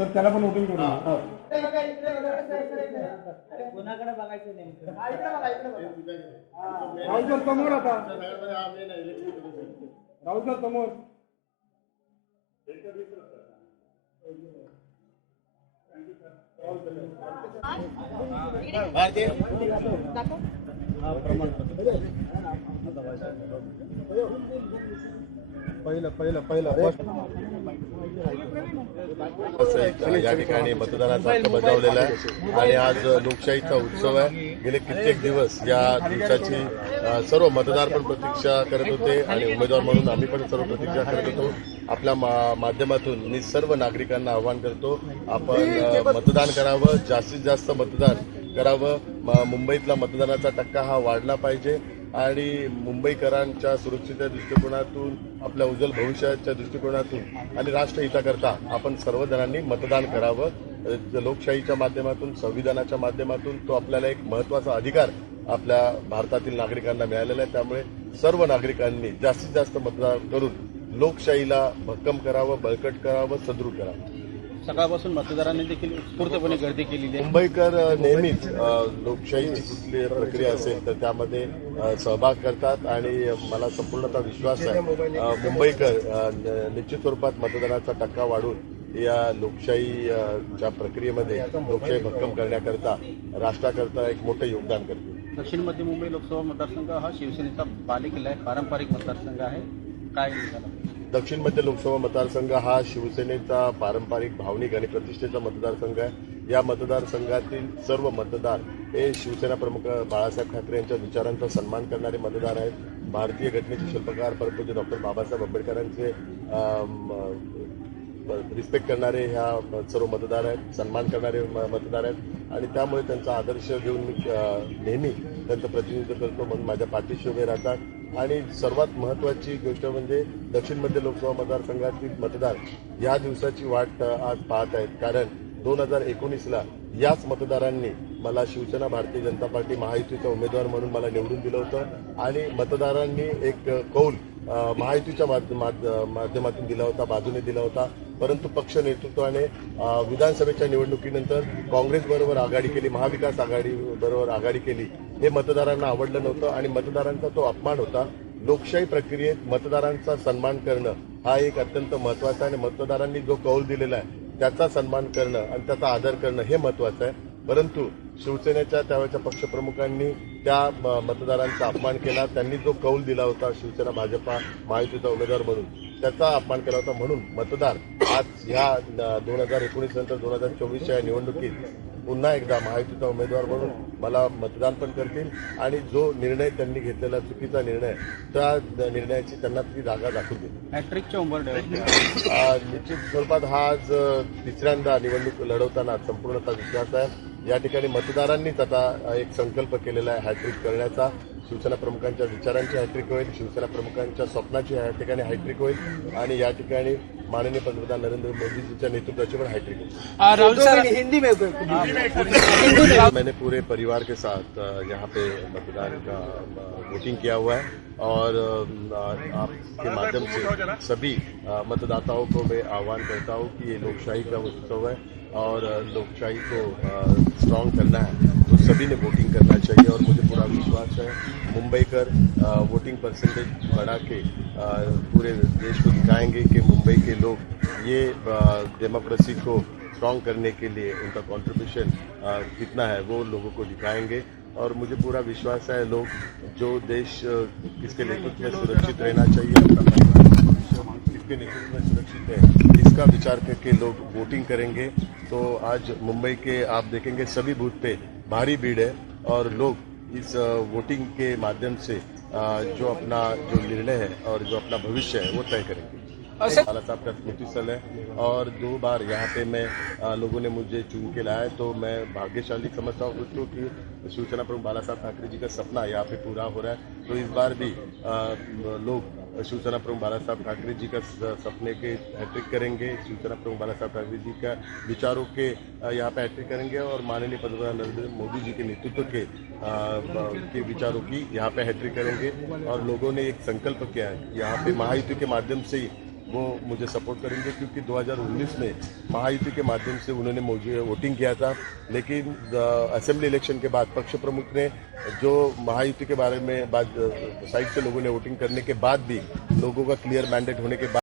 Sir त्याला पण voting करू. कोणाकडे बघायचं नेमकं? राहुल सर समोर आता. राहुल सर समोर. पहिलं पहिलं पहिलं. असं या ठिकाणी मतदानाचा हक्क बजावलेला आहे. आणि आज लोकशाहीचा उत्सव आहे. गेले कित्येक दिवस या दिवसाची सर्व मतदार पण प्रतीक्षा करत होते. आणि उमेदवार म्हणून आम्ही पण सर्व प्रतीक्षा करत होतो. आपल्या मा- माध्यमातून मी सर्व नागरिकांना आवाहन करतो. आपण मतदान करावं. जास्तीत जास्त मतदान करावं. म- मुंबईतला मतदानाचा टक्का हा वाढला पाहिजे. आणि मुंबईकरांच्या सुरक्षेच्या दृष्टिकोनातून आपल्या उज्ज्वल भविष्याच्या दृष्टिकोनातून आणि राष्ट्रहिताकरता आपण सर्वजणांनी मतदान करावं. लोकशाहीच्या माध्यमातून संविधानाच्या माध्यमातून तो आपल्याला एक महत्त्वाचा अधिकार आपल्या भारतातील नागरिकांना मिळालेला आहे. त्यामुळे सर्व नागरिकांनी जास्तीत जास्त मतदान करून लोकशाहीला भक्कम करावं बळकट करावं सदृढ करावं. सकाळपासून मतदारांनी देखील उत्स्फूर्तपणे गर्दी केलेली आहे. मुंबईकर नेहमीच लोकशाहीची कुठली प्रक्रिया असेल तर त्यामध्ये सहभाग करतात आणि मला संपूर्णतः विश्वास आहे मुंबईकर निश्चित स्वरूपात मतदानाचा टक्का वाढून या लोकशाहीच्या प्रक्रियेमध्ये लोकशाही भक्कम करण्याकरता राष्ट्राकरता एक मोठं योगदान करतील. दक्षिण मध्य मुंबई लोकसभा मतदारसंघ हा शिवसेनेचा बालेकिल्ला आहे पारंपरिक मतदारसंघ आहे. काय दक्षिण मध्य लोकसभा मतदारसंघ हा शिवसेनेचा पारंपरिक भावनिक आणि प्रतिष्ठेचा मतदारसंघ आहे. या मतदारसंघातील सर्व मतदार हे शिवसेना प्रमुख बाळासाहेब ठाकरे यांच्या विचारांचा सन्मान करणारे मतदार आहेत. भारतीय घटनेचे शिल्पकार परमपूज्य डॉक्टर बाबासाहेब आंबेडकरांचे रिस्पेक्ट करणारे ह्या सर्व मतदार आहेत सन्मान करणारे म- मतदार आहेत. आणि त्यामुळे त्यांचा आदर्श घेऊन मी नेहमी त्यांचं प्रतिनिधित्व करतो. म्हणून माझ्या पाठीशी उभे राहतात. आणि सर्वात महत्वाची गोष्ट म्हणजे दक्षिण मध्य लोकसभा मतदारसंघातील मतदार या दिवसाची वाट आज पाहत आहेत. कारण दोन हजार एकोणीसला याच मतदारांनी मला शिवसेना भारतीय जनता पार्टी महायुतीचा उमेदवार म्हणून मला निवडून दिलं होतं. आणि मतदारांनी एक कौल महायुतीच्या माध्यमातून दिला होता बाजूने दिला होता. परंतु पक्ष नेतृत्वाने विधानसभेच्या निवडणुकीनंतर काँग्रेसबरोबर आघाडी केली महाविकास आघाडी बरोबर आघाडी केली. हे मतदारांना आवडलं नव्हतं आणि मतदारांचा तो अपमान होता. लोकशाही प्रक्रियेत मतदारांचा सन्मान करणं हा एक अत्यंत महत्त्वाचा आणि मतदारांनी जो कौल दिलेला आहे त्याचा सन्मान करणं आणि त्याचा आदर करणं हे महत्वाचं आहे. परंतु शिवसेनेच्या त्यावेळेच्या पक्षप्रमुखांनी त्या मतदारांचा अपमान केला. त्यांनी जो कौल दिला होता शिवसेना भाजपा महायुतीचा उमेदवार म्हणून त्याचा अपमान केला होता. म्हणून मतदार आज ह्या दोन हजार एकोणीस नंतर दोन हजार चोवीसच्या या निवडणुकीत पुन्हा एकदा महायुतीचा उमेदवार म्हणून मला मतदान पण करतील आणि जो निर्णय त्यांनी घेतलेला चुकीचा निर्णय त्या निर्णयाची त्यांना ती जागा दाखवून देईल हॅट्रिकच्या निश्चित स्वरूपात हा आज तिसऱ्यांदा निवडणूक लढवताना संपूर्णतः विश्वास आहे. या ठिकाणी मतदारांनीच आता एक संकल्प केलेला आहे हॅट्रिक करण्याचा. शिवसेना प्रमुखांच्या विचारांची हॅट्रिक होईल शिवसेना प्रमुखांच्या स्वप्नाची या ठिकाणी हॅट्रिक होईल आणि या ठिकाणी माननीय पंतप्रधान नरेंद्र मोदीजीच्या नेतृत्वाची पण हॅट्रिक होईल. हिंदी में मैंने पूरे परिवार के साथ यहाँ पे मतदान का वोटिंग किया हुआ है और आपके माध्यम से सभी मतदाताओं को मैं आह्वान करता हूँ कि ये लोकशाही का उत्सव है और लोकशाही को स्ट्रांग करना है। तो सभी ने वोटिंग करना चाहिए और मुझे विश्वास है। मुंबई कर वोटिंग परसेंटेज बढ़ा के पूरे देश को दिखाएँगे कि मुंबई के लोग ये डेमोक्रेसी को स्ट्रांग करने के लिए उनका कंट्रीब्यूशन कितना है, वो लोगों को दिखाएँगे। और मुझे पूरा विश्वास है लोग, जो देश किसके नेतृत्व में सुरक्षित रहना चाहिए किसके नेतृत्व में सुरक्षित है, इसका विचार करके लोग वोटिंग करेंगे। तो आज मुंबई के आप देखेंगे, सभी बूथ पे भारी भीड़ है और लोग इस वोटिंग के माध्यम से अ, जो अपना जो निर्णय है और जो अपना भविष्य है वो तय करेंगे। बाला साहब का स्मृति स्थल है और दो बार यहाँ पे मैं लोगों ने मुझे चुन के लाया तो मैं भाग्यशाली समझता हूँ खुद को शिवसेना प्रमुख बाला साहब ठाकरे जी का सपना यहाँ पे पूरा हो रहा है। तो इस बार भी लोग शिवसेना प्रमुख बाला साहब ठाकरे जी का सपने के हैट्रिक करेंगे शिवसेना प्रमुख बाला साहब ठाकरे जी का विचारों के यहाँ पे हैट्रिक करेंगे और माननीय पंतप्रधान नरेंद्र मोदी जी के नेतृत्व के के विचारों की यहाँ पे हैट्रिक करेंगे। और लोगों ने एक संकल्प किया है, यहाँ पे महायुति के माध्यम से वो मुझे सपोर्ट करेंगे क्योंकि 2019 में महायुति के माध्यम से उन्होंने मुझे वोटिंग किया था। लेकिन असेंबली इलेक्शन के बाद पक्ष प्रमुख ने जो महायुति के बारे में बात साइड से लोगों ने वोटिंग करने के बाद भी लोगों का क्लियर मैंडेट होने के बाद